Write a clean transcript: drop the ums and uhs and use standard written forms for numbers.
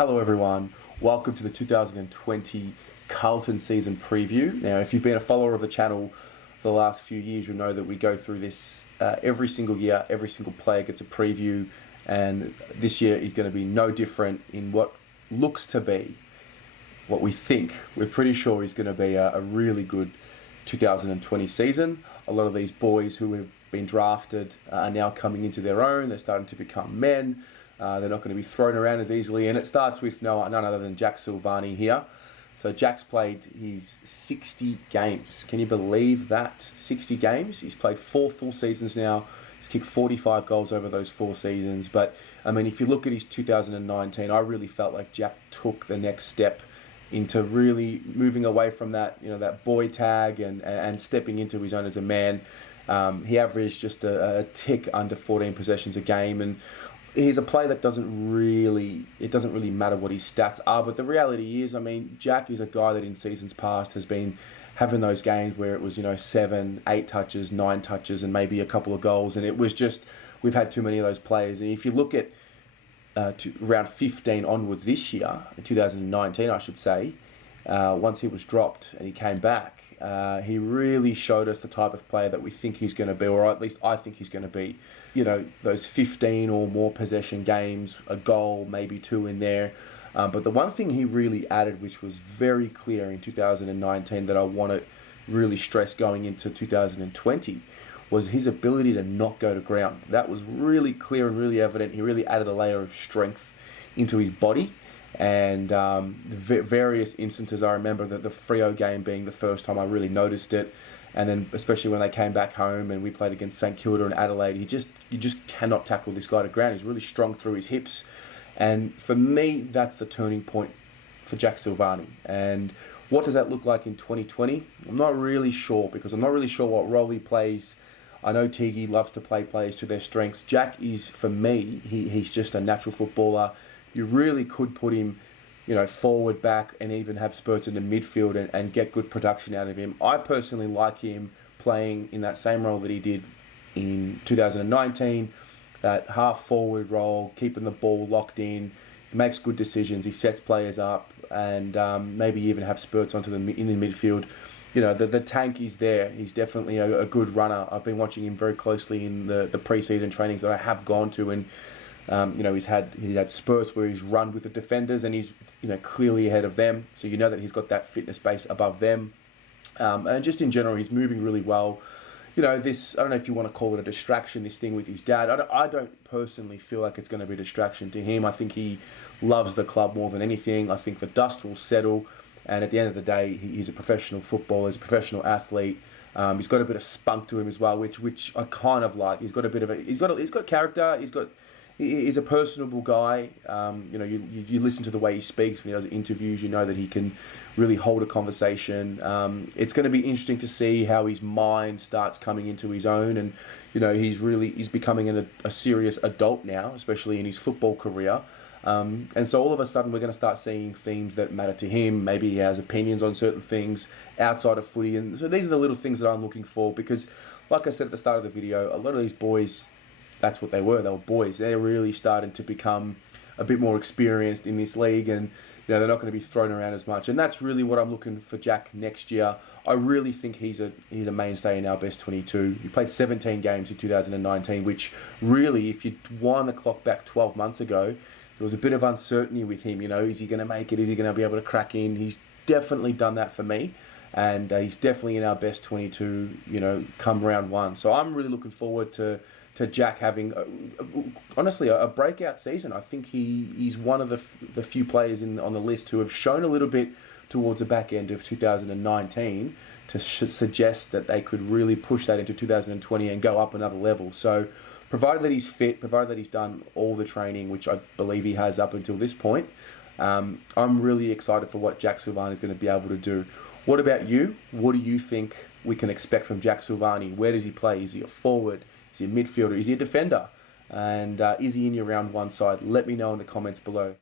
Hello everyone, welcome to the 2020 Carlton season preview. Now if you've been a follower of the channel for the last few years, you'll know that we go through this every single year. Every single player gets a preview, and this year is going to be no different in what looks to be, what we think, we're pretty sure is going to be a really good 2020 season. A lot of these boys who have been drafted are now coming into their own. They're starting to become men. They're not going to be thrown around as easily. And it starts with none other than Jack Silvagni here. So Jack's played his 60 games. Can you believe that? 60 games. He's played 4 full seasons now. He's kicked 45 goals over those 4 seasons. But, I mean, if you look at his 2019, I really felt like Jack took the next step into really moving away from that, that boy tag and stepping into his own as a man. He averaged just a tick under 14 possessions a game, and he's a player that it doesn't really matter what his stats are, but the reality is, I mean, Jack is a guy that in seasons past has been having those games where it was, 7, 8 touches, 9 touches, and maybe a couple of goals, and it was just, we've had too many of those players. And if you look at round 15 onwards this year, in 2019, I should say, once he was dropped and he came back, he really showed us the type of player that we think he's going to be, or at least I think he's going to be. Those 15 or more possession games, a goal, maybe 2 in there. But the one thing he really added, which was very clear in 2019 that I want to really stress going into 2020, was his ability to not go to ground. That was really clear and really evident. He really added a layer of strength into his body. And various instances, I remember that the Freo game being the first time I really noticed it, and then especially when they came back home and we played against St Kilda and Adelaide, you just cannot tackle this guy to ground. He's really strong through his hips, and for me, that's the turning point for Jack Silvagni. And what does that look like in 2020? I'm not really sure, because I'm not really sure what role he plays. I know Tiggy loves to play players to their strengths. Jack is, for me, he's just a natural footballer. You really could put him, forward, back, and even have spurts in the midfield and get good production out of him. I personally like him playing in that same role that he did in 2019, that half-forward role, keeping the ball locked in. He makes good decisions. He sets players up, and maybe even have spurts in the midfield. The tank is there. He's definitely a good runner. I've been watching him very closely in the pre-season trainings that I have gone to, and he's had spurts where he's run with the defenders and he's clearly ahead of them. So that he's got that fitness base above them, and just in general, he's moving really well. This, I don't know if you want to call it a distraction, this thing with his dad. I don't personally feel like it's going to be a distraction to him. I think he loves the club more than anything. I think the dust will settle, and at the end of the day, he's a professional footballer, he's a professional athlete. He's got a bit of spunk to him as well, which I kind of like. He's got a bit of he's got character. He's a personable guy. You listen to the way he speaks when he does interviews. You know that he can really hold a conversation. It's going to be interesting to see how his mind starts coming into his own, and he's becoming a serious adult now, especially in his football career. And so all of a sudden we're going to start seeing themes that matter to him. Maybe he has opinions on certain things outside of footy, and so these are the little things that I'm looking for, because, like I said at the start of the video, a lot of these boys, that's what they were. They were boys. They're really starting to become a bit more experienced in this league, and they're not going to be thrown around as much. And that's really what I'm looking for Jack next year. I really think he's a mainstay in our best 22. He played 17 games in 2019, which really, if you wind the clock back 12 months ago, there was a bit of uncertainty with him. Is he going to make it? Is he going to be able to crack in? He's definitely done that for me, and he's definitely in our best 22. Come round 1. So I'm really looking forward to Jack having, honestly, a breakout season. I think he's one of the few players on the list who have shown a little bit towards the back end of 2019 to suggest that they could really push that into 2020 and go up another level. So, provided that he's fit, provided that he's done all the training, which I believe he has up until this point, I'm really excited for what Jack Silvagni is going to be able to do. What about you? What do you think we can expect from Jack Silvagni? Where does he play? Is he a forward? Is he a midfielder? Is he a defender? And is he in your round 1 side? Let me know in the comments below.